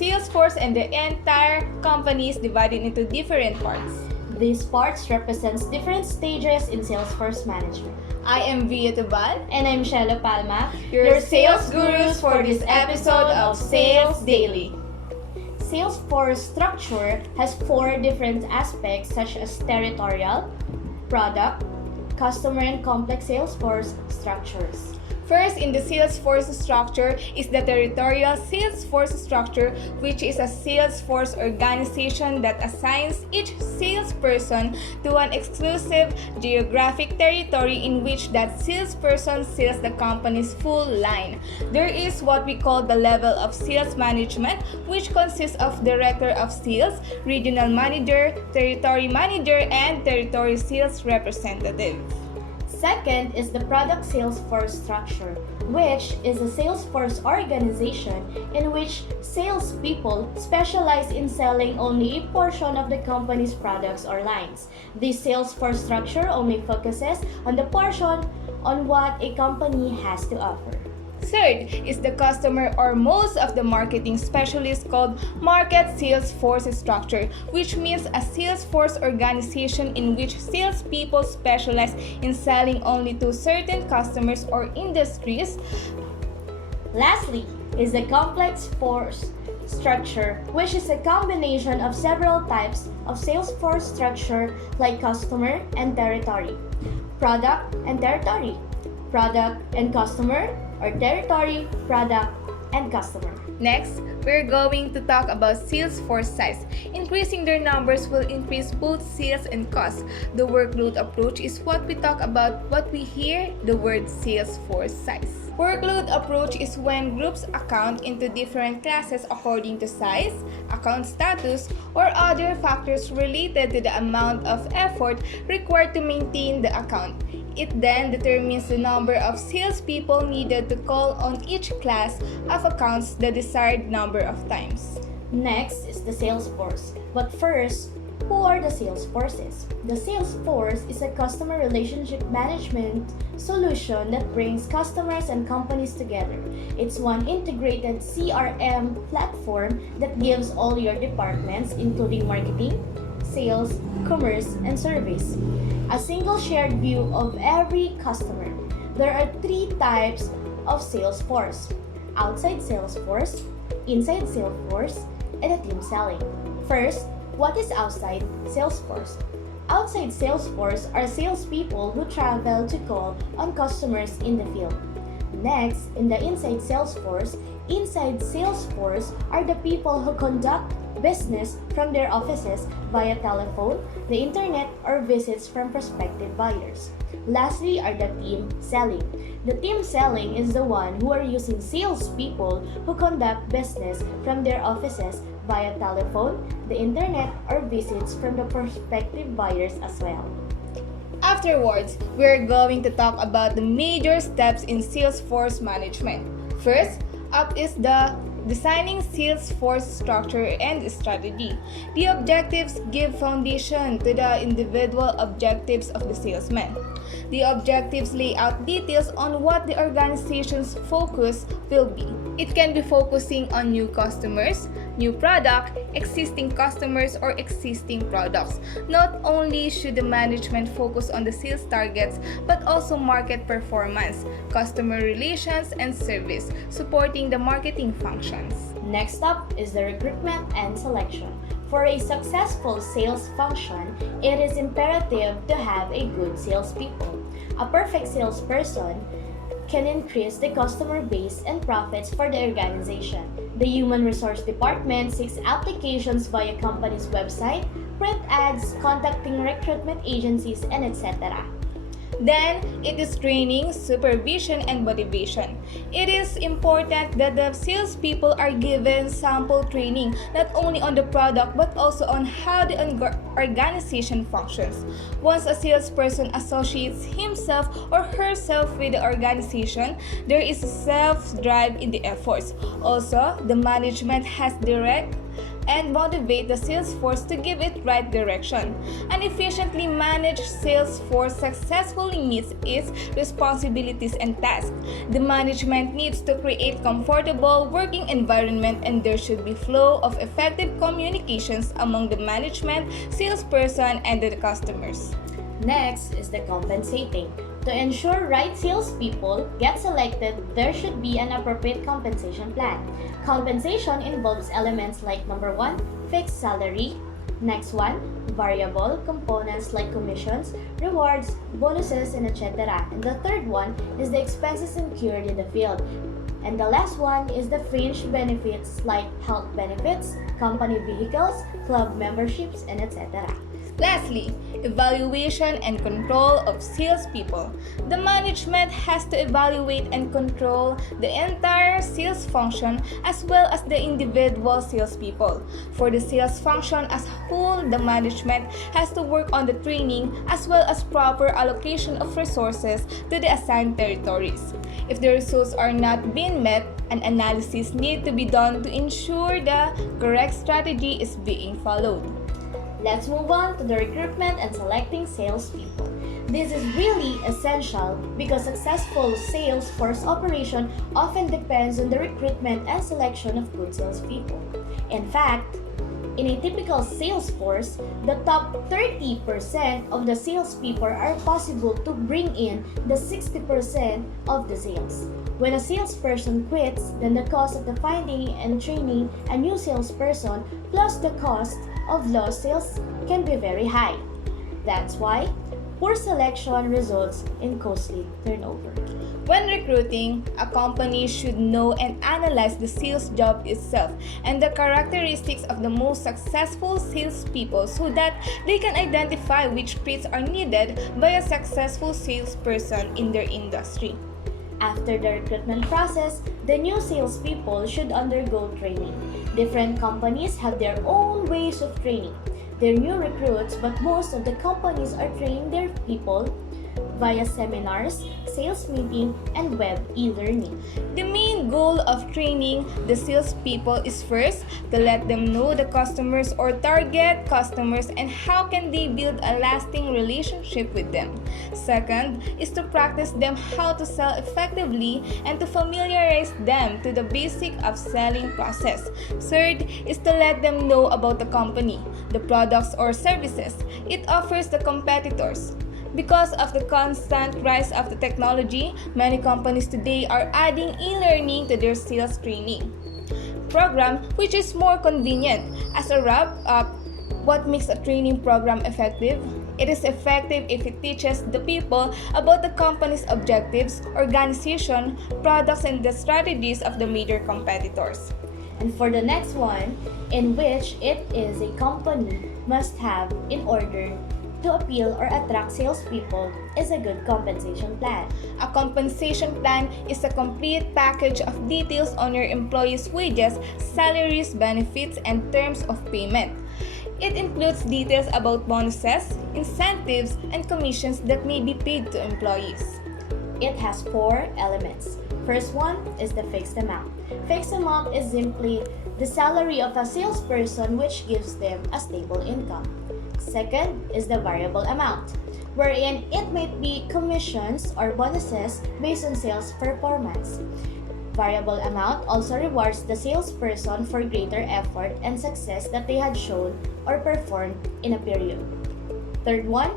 SalesForce and the entire company is divided into different parts. These parts represents different stages in Salesforce management. I am Tubal, And I'm Cielo Palma, your sales gurus for this episode of Sales Daily. Salesforce structure has 4 different aspects such as territorial, product, customer, and complex Salesforce structures. First, in the SalesForce structure is the territorial SalesForce structure, which is a Salesforce organization that assigns each salesperson to an exclusive geographic territory in which that salesperson sells the company's full line. There is what we call the level of sales management, which consists of director of sales, regional manager, territory manager, and territory sales representative. Second is the product Salesforce structure, which is a Salesforce organization in which salespeople specialize in selling only a portion of the company's products or lines. This Salesforce structure only focuses on the portion on what a company has to offer. Third is the customer or most of the marketing specialists called market sales force structure, which means a sales force organization in which salespeople specialize in selling only to certain customers or industries. Lastly is the complex force structure, which is a combination of several types of sales force structure like customer and territory, product and territory, product and customer, or territory, product, and customer. Next, we're going to talk about sales force size. Increasing their numbers will increase both sales and costs. The workload approach is what we talk about what we hear the word sales force size. Workload approach is when groups account into different classes according to size, account status, or other factors related to the amount of effort required to maintain the account. It then determines the number of salespeople needed to call on each class of accounts the desired number of times. Next is the sales force. But first, who are the sales forces? The sales force is a customer relationship management solution that brings customers and companies together. It's one integrated CRM platform that gives all your departments, including marketing, sales, commerce, and service, a single shared view of every customer. There are 3 types of sales force: outside sales force, inside sales force, and a team selling. First, what is outside sales force? Outside sales force are salespeople who travel to call on customers in the field. Next, in the inside sales force are the people who conduct business from their offices via telephone, the internet, or visits from prospective buyers. Lastly are the team selling. The team selling is the one who are using salespeople who conduct business from their offices via telephone, the internet, or visits from the prospective buyers as well. Afterwards, we're going to talk about the major steps in sales force management. First up is the designing sales force structure and strategy. The objectives give foundation to the individual objectives of the salesman. The objectives lay out details on what the organization's focus will be. It can be focusing on new customers, new product, existing customers, or existing products. Not only should the management focus on the sales targets, but also market performance, customer relations, and service, supporting the marketing functions. Next up is the recruitment and selection. For a successful sales function, it is imperative to have a good salespeople. A perfect salesperson can increase the customer base and profits for the organization. The human resource department seeks applications via company's website, print ads, contacting recruitment agencies, and etc. Then, it is training, supervision, and motivation. It is important that the salespeople are given sample training not only on the product but also on how the organization functions. Once a salesperson associates himself or herself with the organization, there is a self-drive in the efforts. Also, the management has direct and motivate the sales force to give it right direction. An efficiently managed sales force successfully meets its responsibilities and tasks. The management needs to create comfortable working environment, and there should be flow of effective communications among the management, salesperson, and the customers. Next is the compensating. To ensure right salespeople get selected, there should be an appropriate compensation plan. Compensation involves elements like number 1, fixed salary, next one, variable components like commissions, rewards, bonuses, and etc. And the third one is the expenses incurred in the field. And the last one is the fringe benefits like health benefits, company vehicles, club memberships, and etc. Lastly, evaluation and control of salespeople. The management has to evaluate and control the entire sales function as well as the individual salespeople. For the sales function as a whole, the management has to work on the training as well as proper allocation of resources to the assigned territories. If the results are not being met, an analysis needs to be done to ensure the correct strategy is being followed. Let's move on to the recruitment and selecting salespeople. This is really essential because successful sales force operation often depends on the recruitment and selection of good salespeople. In fact, in a typical sales force, the top 30% of the salespeople are possible to bring in the 60% of the sales. When a salesperson quits, then the cost of the finding and training a new salesperson plus the cost of lost sales can be very high. That's why poor selection results in costly turnover. When recruiting, a company should know and analyze the sales job itself and the characteristics of the most successful salespeople so that they can identify which traits are needed by a successful salesperson in their industry. After the recruitment process, the new salespeople should undergo training. Different companies have their own ways of training. They're new recruits, but most of the companies are training their people via seminars, sales meeting, and web e-learning. The main goal of training the salespeople is first to let them know the customers or target customers and how can they build a lasting relationship with them. Second is to practice them how to sell effectively and to familiarize them to the basic of selling process. Third is to let them know about the company, the products or services it offers the competitors. Because of the constant rise of the technology, many companies today are adding e-learning to their sales training program, which is more convenient. As a wrap-up, what makes a training program effective? It is effective if it teaches the people about the company's objectives, organization, products, and the strategies of the major competitors. And for the next one, in which it is a company must have in order to appeal or attract salespeople is a good compensation plan. A compensation plan is a complete package of details on your employees' wages, salaries, benefits, and terms of payment. It includes details about bonuses, incentives, and commissions that may be paid to employees. It has 4 elements. First one is the fixed amount. Fixed amount is simply the salary of a salesperson which gives them a stable income. Second is the variable amount, wherein it might be commissions or bonuses based on sales performance. Variable amount also rewards the salesperson for greater effort and success that they had shown or performed in a period. Third one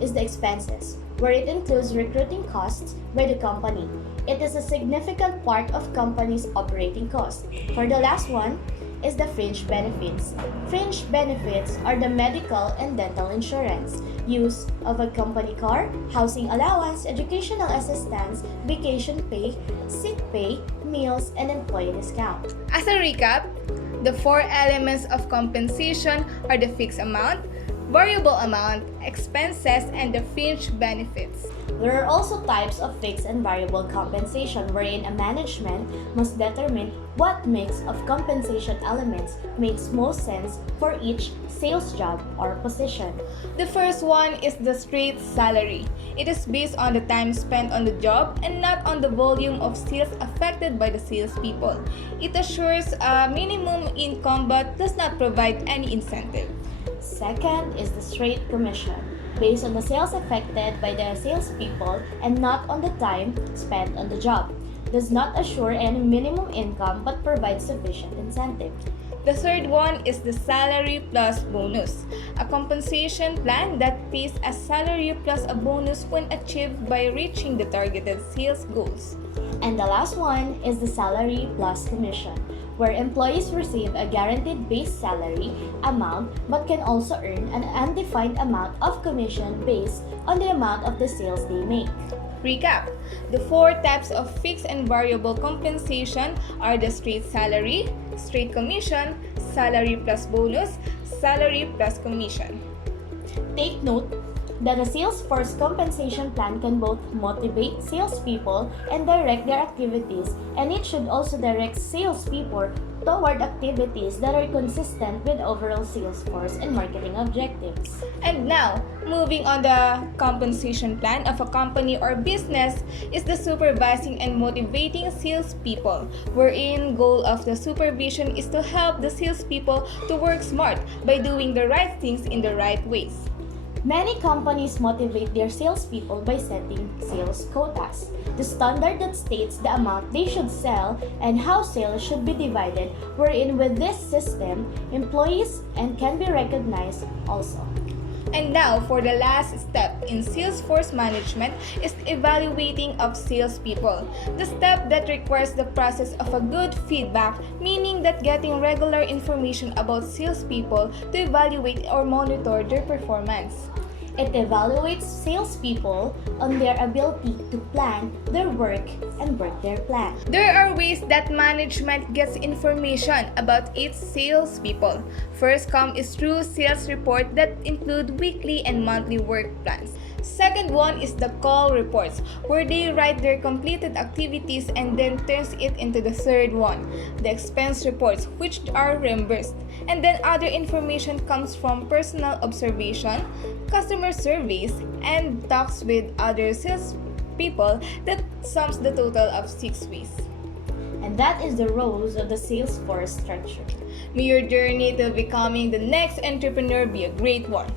is the expenses, where it includes recruiting costs by the company. It is a significant part of company's operating costs. For the last one is the fringe benefits. Fringe benefits are the medical and dental insurance, use of a company car, housing allowance, educational assistance, vacation pay, sick pay, meals, and employee discount. As a recap, the 4 elements of compensation are the fixed amount, variable amount, expenses, and the fringe benefits. There are also types of fixed and variable compensation wherein a management must determine what mix of compensation elements makes most sense for each sales job or position. The first one is the straight salary. It is based on the time spent on the job and not on the volume of sales affected by the salespeople. It assures a minimum income but does not provide any incentive. Second is the straight commission, based on the sales affected by the salespeople and not on the time spent on the job. Does not assure any minimum income but provides sufficient incentive. The third one is the salary plus bonus, a compensation plan that pays a salary plus a bonus when achieved by reaching the targeted sales goals. And the last one is the salary plus commission, where employees receive a guaranteed base salary amount but can also earn an undefined amount of commission based on the amount of the sales they make. Recap: the four types of fixed and variable compensation are the straight salary, straight commission, salary plus bonus, salary plus commission. Take note that a SalesForce compensation plan can both motivate salespeople and direct their activities, and it should also direct salespeople toward activities that are consistent with overall SalesForce and marketing objectives. And now, moving on, the compensation plan of a company or business is the supervising and motivating salespeople, wherein goal of the supervision is to help the salespeople to work smart by doing the right things in the right ways. Many companies motivate their salespeople by setting sales quotas, the standard that states the amount they should sell and how sales should be divided, wherein with this system, employees and can be recognized also. And now, for the last step in SalesForce management is evaluating of salespeople, the step that requires the process of a good feedback, meaning that getting regular information about salespeople to evaluate or monitor their performance. It evaluates salespeople on their ability to plan their work and work their plan. There are ways that management gets information about its salespeople. First come is through sales report that include weekly and monthly work plans. Second one is the call reports, where they write their completed activities and then turns it into the third one, the expense reports, which are reimbursed. And then other information comes from personal observation, customer surveys, and talks with other salespeople that sums the total of 6 ways. And that is the roles of the SalesForce structure. May your journey to becoming the next entrepreneur be a great one.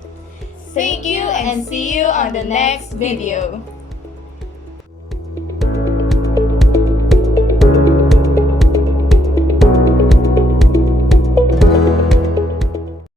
Thank you and see you on the next video.